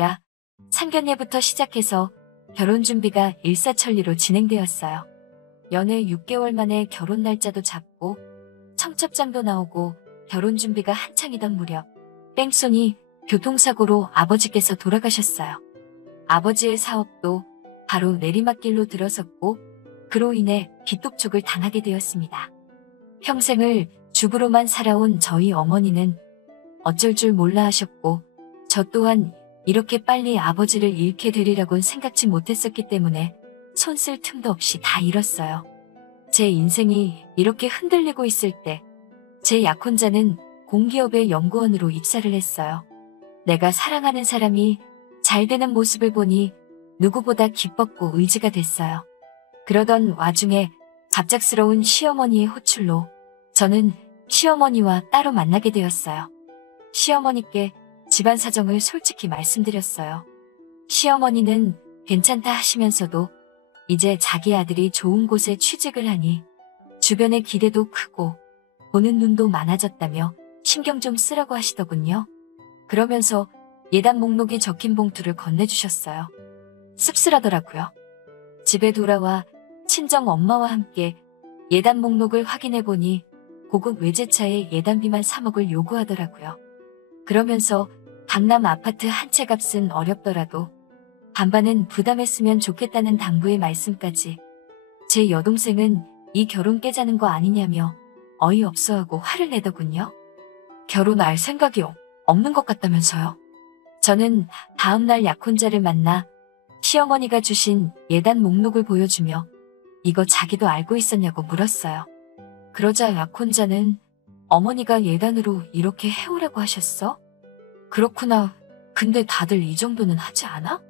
아니라 상견례부터 시작해서 결혼 준비가 일사천리로 진행되었어요. 연애 6개월 만에 결혼 날짜도 잡고 청첩장도 나오고 결혼 준비가 한창이던 무렵 뺑소니 교통사고로 아버지께서 돌아가셨어요. 아버지의 사업도 바로 내리막길로 들어섰고 그로 인해 빚독촉을 당하게 되었습니다. 평생을 주부로만 살아온 저희 어머니는 어쩔 줄 몰라 하셨고 저 또한 이렇게 빨리 아버지를 잃게 되리라고는 생각지 못했었기 때문에 손 쓸 틈도 없이 다 잃었어요. 제 인생이 이렇게 흔들리고 있을 때 제 약혼자는 공기업의 연구원으로 입사를 했어요. 내가 사랑하는 사람이 잘 되는 모습을 보니 누구보다 기뻤고 의지가 됐어요. 그러던 와중에 갑작스러운 시어머니의 호출로 저는 시어머니와 따로 만나게 되었어요. 시어머니께 집안 사정을 솔직히 말씀드렸어요. 시어머니는 괜찮다 하시면서도 이제 자기 아들이 좋은 곳에 취직을 하니 주변의 기대도 크고 보는 눈도 많아졌다며 신경 좀 쓰라고 하시더군요. 그러면서 예단 목록이 적힌 봉투를 건네주셨어요. 씁쓸하더라고요. 집에 돌아와 친정 엄마와 함께 예단 목록을 확인해보니 고급 외제차에 예단비만 3억을 요구하더라고요. 그러면서 강남 아파트 한 채 값은 어렵더라도 반반은 부담했으면 좋겠다는 당부의 말씀까지. 제 여동생은 이 결혼 깨자는 거 아니냐며 어이없어하고 화를 내더군요. 결혼할 생각이 없는 것 같다면서요. 저는 다음날 약혼자를 만나 시어머니가 주신 예단 목록을 보여주며 이거 자기도 알고 있었냐고 물었어요. 그러자 약혼자는 어머니가 예단으로 이렇게 해오라고 하셨어? 그렇구나. 근데 다들 이 정도는 하지 않아?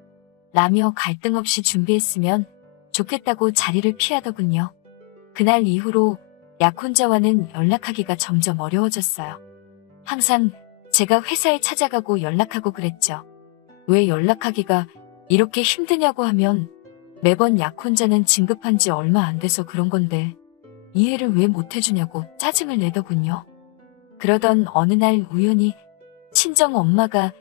라며 갈등 없이 준비했으면 좋겠다고 자리를 피하더군요. 그날 이후로 약혼자와는 연락하기가 점점 어려워졌어요. 항상 제가 회사에 찾아가고 연락하고 그랬죠. 왜 연락하기가 이렇게 힘드냐고 하면 매번 약혼자는 진급한 지 얼마 안 돼서 그런 건데 이해를 왜 못해주냐고 짜증을 내더군요. 그러던 어느 날 우연히 친정 엄마가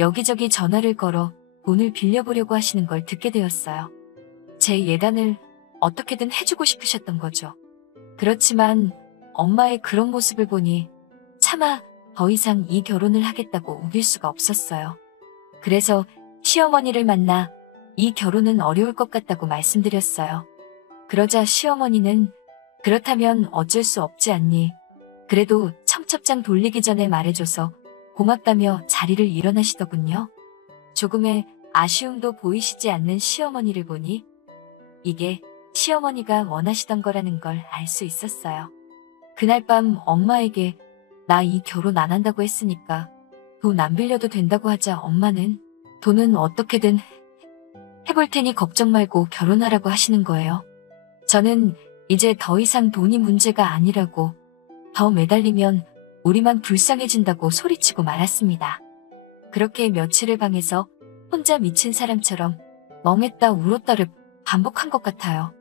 여기저기 전화를 걸어 돈을 빌려보려고 하시는 걸 듣게 되었어요. 제 예단을 어떻게든 해주고 싶으셨던 거죠. 그렇지만 엄마의 그런 모습을 보니 차마 더 이상 이 결혼을 하겠다고 우길 수가 없었어요. 그래서 시어머니를 만나 이 결혼은 어려울 것 같다고 말씀드렸어요. 그러자 시어머니는 그렇다면 어쩔 수 없지 않니? 그래도 청첩장 돌리기 전에 말해줘서 고맙다며 자리를 일어나시더군요. 조금의 아쉬움도 보이시지 않는 시어머니를 보니 이게 시어머니가 원하시던 거라는 걸 알 수 있었어요. 그날 밤 엄마에게 나 이 결혼 안 한다고 했으니까 돈 안 빌려도 된다고 하자 엄마는 돈은 어떻게든 해볼 테니 걱정 말고 결혼하라고 하시는 거예요. 저는 이제 더 이상 돈이 문제가 아니라고 더 매달리면 우리만 불쌍해진다고 소리치고 말았습니다. 그렇게 며칠을 방에서 혼자 미친 사람처럼 멍했다 울었다를 반복한 것 같아요.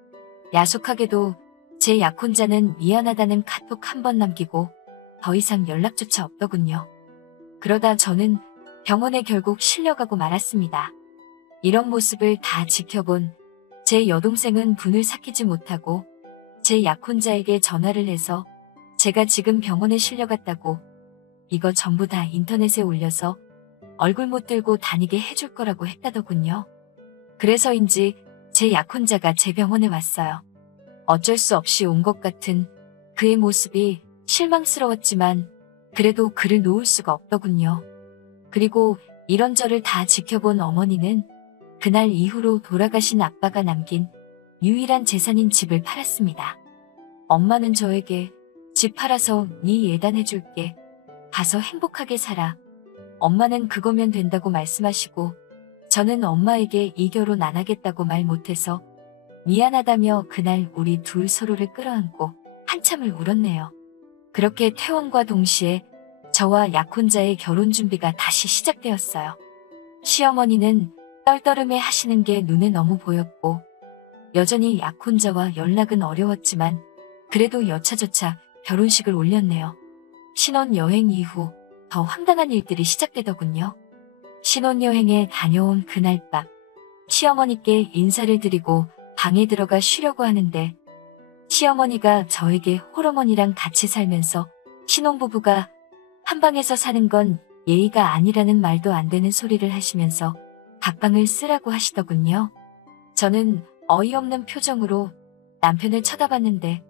야속하게도 제 약혼자는 미안하다는 카톡 한 번 남기고 더 이상 연락조차 없더군요. 그러다 저는 병원에 결국 실려가고 말았습니다. 이런 모습을 다 지켜본 제 여동생은 분을 삭히지 못하고 제 약혼자에게 전화를 해서 제가 지금 병원에 실려갔다고 이거 전부 다 인터넷에 올려서 얼굴 못 들고 다니게 해줄 거라고 했다더군요. 그래서인지 제 약혼자가 제 병원에 왔어요. 어쩔 수 없이 온 것 같은 그의 모습이 실망스러웠지만 그래도 그를 놓을 수가 없더군요. 그리고 이런저를 다 지켜본 어머니는 그날 이후로 돌아가신 아빠가 남긴 유일한 재산인 집을 팔았습니다. 엄마는 저에게 집 팔아서 네 예단해줄게. 가서 행복하게 살아. 엄마는 그거면 된다고 말씀하시고 저는 엄마에게 이 결혼 안 하겠다고 말 못해서 미안하다며 그날 우리 둘 서로를 끌어안고 한참을 울었네요. 그렇게 퇴원과 동시에 저와 약혼자의 결혼 준비가 다시 시작되었어요. 시어머니는 떨떠름해 하시는 게 눈에 너무 보였고 여전히 약혼자와 연락은 어려웠지만 그래도 여차저차 결혼식을 올렸네요. 신혼여행 이후 더 황당한 일들이 시작되더군요. 신혼여행에 다녀온 그날 밤, 시어머니께 인사를 드리고 방에 들어가 쉬려고 하는데 시어머니가 저에게 홀어머니랑 같이 살면서 신혼부부가 한 방에서 사는 건 예의가 아니라는 말도 안 되는 소리를 하시면서 각방을 쓰라고 하시더군요. 저는 어이없는 표정으로 남편을 쳐다봤는데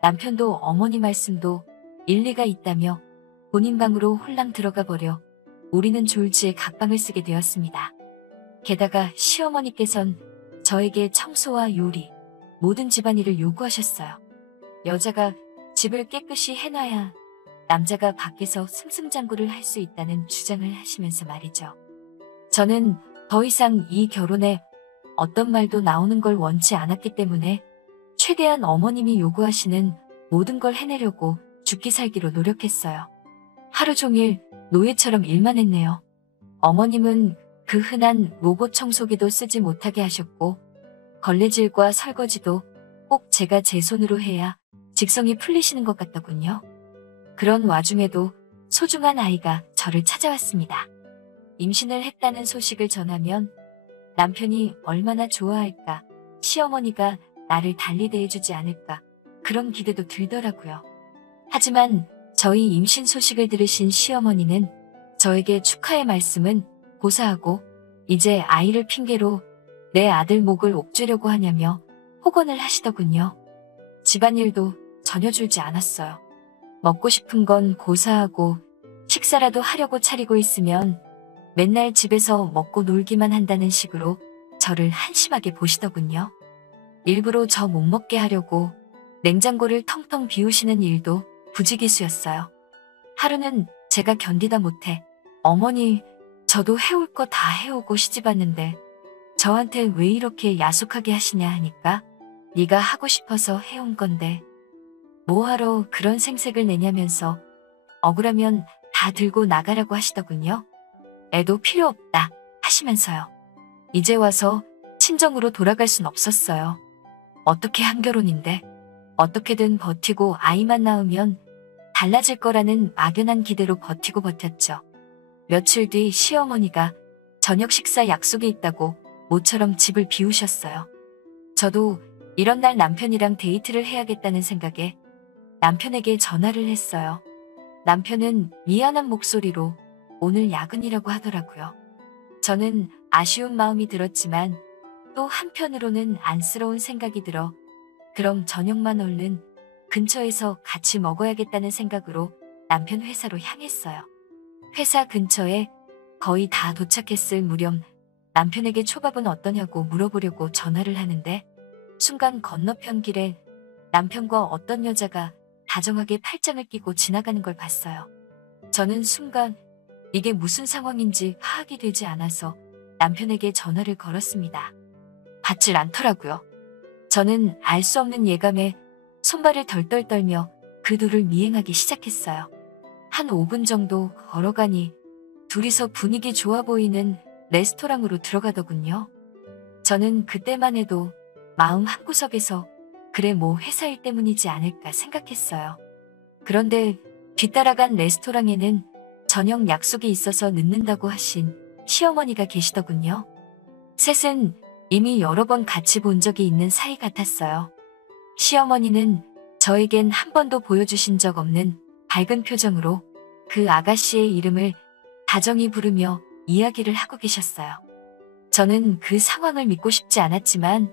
남편도 어머니 말씀도 일리가 있다며 본인 방으로 홀랑 들어가 버려 우리는 졸지에 각방을 쓰게 되었습니다. 게다가 시어머니께선 저에게 청소와 요리, 모든 집안일을 요구하셨어요. 여자가 집을 깨끗이 해놔야 남자가 밖에서 승승장구를 할 수 있다는 주장을 하시면서 말이죠. 저는 더 이상 이 결혼에 어떤 말도 나오는 걸 원치 않았기 때문에 최대한 어머님이 요구하시는 모든 걸 해내려고 죽기 살기로 노력했어요. 하루 종일 노예처럼 일만 했네요. 어머님은 그 흔한 로봇 청소기도 쓰지 못하게 하셨고 걸레질과 설거지도 꼭 제가 제 손으로 해야 직성이 풀리시는 것 같더군요. 그런 와중에도 소중한 아이가 저를 찾아왔습니다. 임신을 했다는 소식을 전하면 남편이 얼마나 좋아할까, 시어머니가 나를 달리 대해주지 않을까 그런 기대도 들더라고요. 하지만 저희 임신 소식을 들으신 시어머니는 저에게 축하의 말씀은 고사하고 이제 아이를 핑계로 내 아들 목을 옥죄려고 하냐며 폭언을 하시더군요. 집안일도 전혀 줄지 않았어요. 먹고 싶은 건 고사하고 식사라도 하려고 차리고 있으면 맨날 집에서 먹고 놀기만 한다는 식으로 저를 한심하게 보시더군요. 일부러 저 못 먹게 하려고 냉장고를 텅텅 비우시는 일도 부지기수였어요. 하루는 제가 견디다 못해 어머니, 저도 해올 거 다 해오고 시집왔는데 저한테 왜 이렇게 야속하게 하시냐 하니까 네가 하고 싶어서 해온 건데 뭐하러 그런 생색을 내냐면서 억울하면 다 들고 나가라고 하시더군요. 애도 필요 없다 하시면서요. 이제 와서 친정으로 돌아갈 순 없었어요. 어떻게 한 결혼인데 어떻게든 버티고 아이만 낳으면 달라질 거라는 막연한 기대로 버티고 버텼죠. 며칠 뒤 시어머니가 저녁 식사 약속이 있다고 모처럼 집을 비우셨어요. 저도 이런 날 남편이랑 데이트를 해야겠다는 생각에 남편에게 전화를 했어요. 남편은 미안한 목소리로 오늘 야근이라고 하더라고요. 저는 아쉬운 마음이 들었지만 또 한편으로는 안쓰러운 생각이 들어 그럼 저녁만 얼른 근처에서 같이 먹어야겠다는 생각으로 남편 회사로 향했어요. 회사 근처에 거의 다 도착했을 무렵 남편에게 초밥은 어떠냐고 물어보려고 전화를 하는데 순간 건너편 길에 남편과 어떤 여자가 다정하게 팔짱을 끼고 지나가는 걸 봤어요. 저는 순간 이게 무슨 상황인지 파악이 되지 않아서 남편에게 전화를 걸었습니다. 받질 않더라고요. 저는 알 수 없는 예감에 손발을 덜덜 떨며 그 둘을 미행하기 시작했어요. 한 5분 정도 걸어가니 둘이서 분위기 좋아 보이는 레스토랑으로 들어가더군요. 저는 그때만 해도 마음 한구석에서 그래 뭐 회사 일 때문이지 않을까 생각했어요. 그런데 뒤따라간 레스토랑에는 저녁 약속이 있어서 늦는다고 하신 시어머니가 계시더군요. 셋은 이미 여러 번 같이 본 적이 있는 사이 같았어요. 시어머니는 저에겐 한 번도 보여주신 적 없는 밝은 표정으로 그 아가씨의 이름을 다정히 부르며 이야기를 하고 계셨어요. 저는 그 상황을 믿고 싶지 않았지만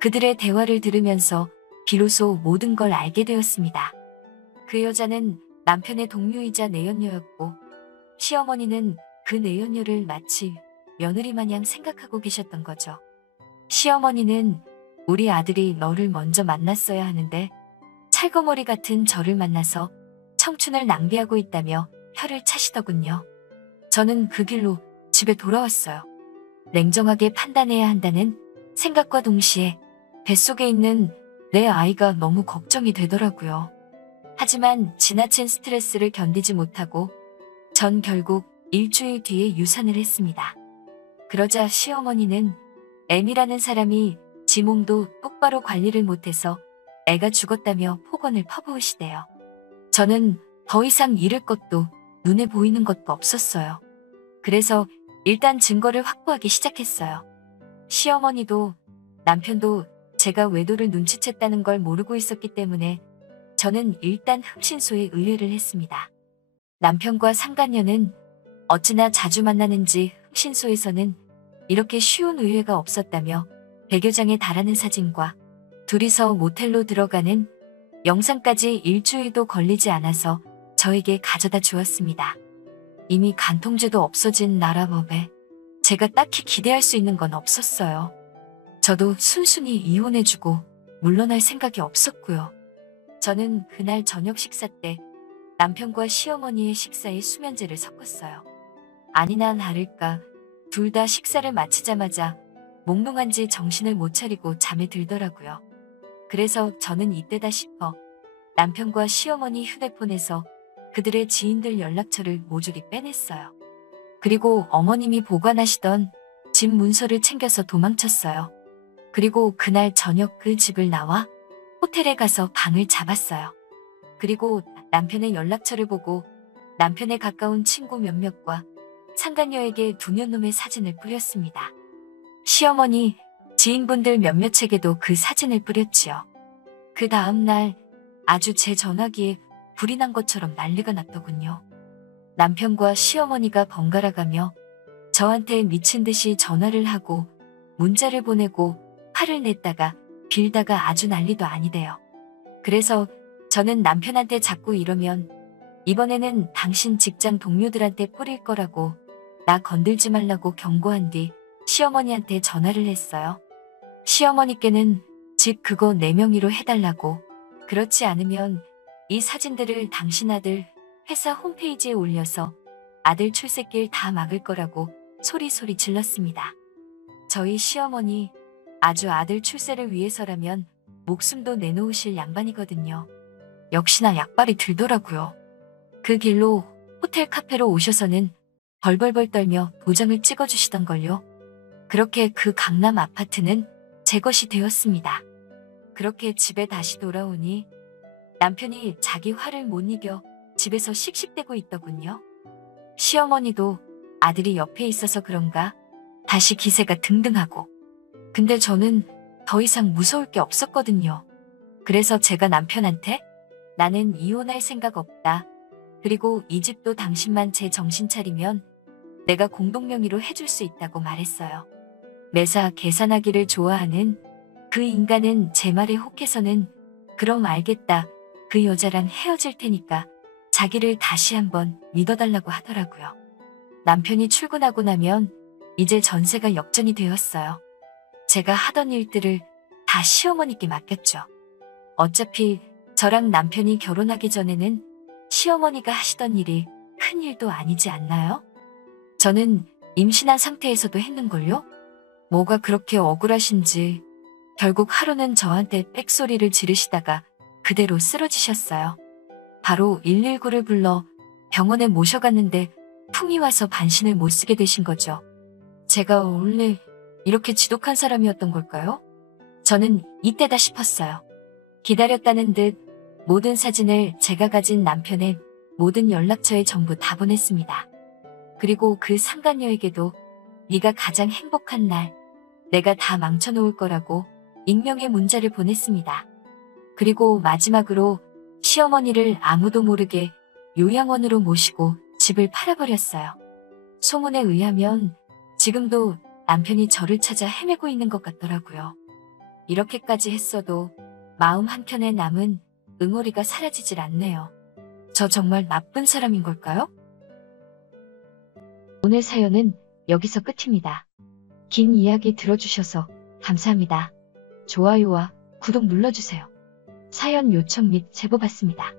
그들의 대화를 들으면서 비로소 모든 걸 알게 되었습니다. 그 여자는 남편의 동료이자 내연녀였고 시어머니는 그 내연녀를 마치 며느리 마냥 생각하고 계셨던 거죠. 시어머니는 우리 아들이 너를 먼저 만났어야 하는데 찰거머리 같은 저를 만나서 청춘을 낭비하고 있다며 혀를 차시더군요. 저는 그 길로 집에 돌아왔어요. 냉정하게 판단해야 한다는 생각과 동시에 뱃속에 있는 내 아이가 너무 걱정이 되더라고요. 하지만 지나친 스트레스를 견디지 못하고 전 결국 일주일 뒤에 유산을 했습니다. 그러자 시어머니는 애미라는 사람이 지 몸도 똑바로 관리를 못해서 애가 죽었다며 폭언을 퍼부으시대요. 저는 더 이상 잃을 것도 눈에 보이는 것도 없었어요. 그래서 일단 증거를 확보하기 시작했어요. 시어머니도 남편도 제가 외도를 눈치챘다는 걸 모르고 있었기 때문에 저는 일단 흥신소에 의뢰를 했습니다. 남편과 상간녀는 어찌나 자주 만나는지 흥신소에서는 이렇게 쉬운 의뢰가 없었다며 100여 장에 달하는 사진과 둘이서 모텔로 들어가는 영상까지 일주일도 걸리지 않아서 저에게 가져다 주었습니다. 이미 간통죄도 없어진 나라 법에 제가 딱히 기대할 수 있는 건 없었어요. 저도 순순히 이혼해주고 물러날 생각이 없었고요. 저는 그날 저녁 식사 때 남편과 시어머니의 식사에 수면제를 섞었어요. 아니나 다를까 둘 다 식사를 마치자마자 몽롱한지 정신을 못 차리고 잠에 들더라고요. 그래서 저는 이때다 싶어 남편과 시어머니 휴대폰에서 그들의 지인들 연락처를 모조리 빼냈어요. 그리고 어머님이 보관하시던 집 문서를 챙겨서 도망쳤어요. 그리고 그날 저녁 그 집을 나와 호텔에 가서 방을 잡았어요. 그리고 남편의 연락처를 보고 남편에 가까운 친구 몇몇과 상간녀에게 두 년놈의 사진을 뿌렸습니다. 시어머니, 지인분들 몇몇에게도 그 사진을 뿌렸지요. 그 다음 날 아주 제 전화기에 불이 난 것처럼 난리가 났더군요. 남편과 시어머니가 번갈아가며 저한테 미친 듯이 전화를 하고 문자를 보내고 화를 냈다가 빌다가 아주 난리도 아니대요. 그래서 저는 남편한테 자꾸 이러면 이번에는 당신 직장 동료들한테 뿌릴 거라고 나 건들지 말라고 경고한 뒤 시어머니한테 전화를 했어요. 시어머니께는 집 그거 내 명의로 해달라고, 그렇지 않으면 이 사진들을 당신 아들 회사 홈페이지에 올려서 아들 출세길 다 막을 거라고 소리소리 질렀습니다. 저희 시어머니 아주 아들 출세를 위해서라면 목숨도 내놓으실 양반이거든요. 역시나 약발이 들더라고요. 그 길로 호텔 카페로 오셔서는 벌벌벌 떨며 도장을 찍어주시던걸요. 그렇게 그 강남 아파트는 제 것이 되었습니다. 그렇게 집에 다시 돌아오니 남편이 자기 화를 못 이겨 집에서 씩씩대고 있더군요. 시어머니도 아들이 옆에 있어서 그런가 다시 기세가 등등하고. 근데 저는 더 이상 무서울 게 없었거든요. 그래서 제가 남편한테 나는 이혼할 생각 없다. 그리고 이 집도 당신만 제 정신 차리면 내가 공동명의로 해줄 수 있다고 말했어요. 매사 계산하기를 좋아하는 그 인간은 제 말에 혹해서는 그럼 알겠다. 그 여자랑 헤어질 테니까 자기를 다시 한번 믿어달라고 하더라고요. 남편이 출근하고 나면 이제 전세가 역전이 되었어요. 제가 하던 일들을 다 시어머니께 맡겼죠. 어차피 저랑 남편이 결혼하기 전에는 시어머니가 하시던 일이 큰 일도 아니지 않나요? 저는 임신한 상태에서도 했는걸요? 뭐가 그렇게 억울하신지 결국 하루는 저한테 빽소리를 지르시다가 그대로 쓰러지셨어요. 바로 119를 불러 병원에 모셔갔는데 풍이 와서 반신을 못 쓰게 되신 거죠. 제가 원래 이렇게 지독한 사람이었던 걸까요? 저는 이때다 싶었어요. 기다렸다는 듯 모든 사진을 제가 가진 남편의 모든 연락처에 전부 다 보냈습니다. 그리고 그 상간녀에게도 네가 가장 행복한 날 내가 다 망쳐놓을 거라고 익명의 문자를 보냈습니다. 그리고 마지막으로 시어머니를 아무도 모르게 요양원으로 모시고 집을 팔아버렸어요. 소문에 의하면 지금도 남편이 저를 찾아 헤매고 있는 것 같더라고요. 이렇게까지 했어도 마음 한켠에 남은 응어리가 사라지질 않네요. 저 정말 나쁜 사람인 걸까요? 오늘 사연은 여기서 끝입니다. 긴 이야기 들어주셔서 감사합니다. 좋아요와 구독 눌러주세요. 사연 요청 및 제보 받습니다.